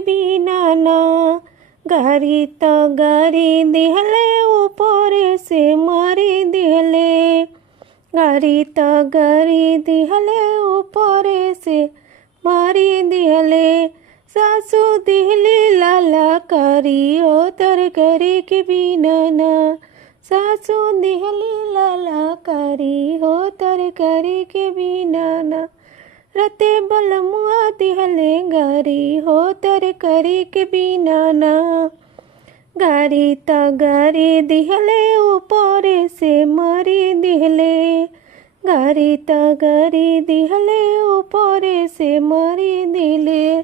बिना ना। गारी तो गारी दिहले ऊपर से मारी दिहले। गारी तो गारी दिहले ऊपर से मारी दिहले। सासू दिहली लाला कारी हो तरकारी के बिना ना। सासू दिहली लाला कारी हो तरकारी के बिना ना। रते बलमुआ दिहले गारी हो तरकारी के बिना ना। गारी तो गारी दिहले ऊपर से मारी दिहले। गारी तो गारी दिहले ऊपर से मारी दिले।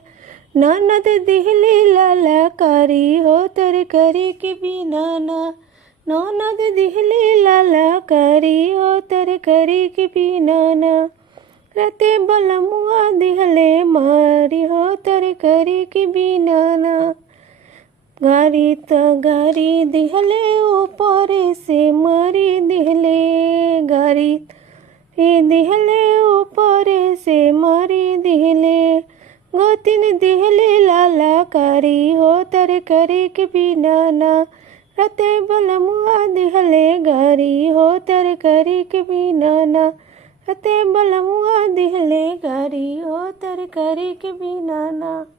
ननद दिहली लाला कारी हो तरकारी के बिना ना। ननद दिहली लाला कारी हो तरकारी के बिना ना। रते बलमुआ दिहले मारी हो तरकारी के बिना ना। गारी तो गारी दिहले ऊपर से मारी दिहले। गारी दिहले ऊपर से मारी दिहले। गोतिन दिहले लाला कारी हो तरकारी के बिना ना। रते बलमुआ दिहले गारी हो तरकारी के बिना ना। रते बलमुआ दिहले गारी हो तरकारी के बिना ना।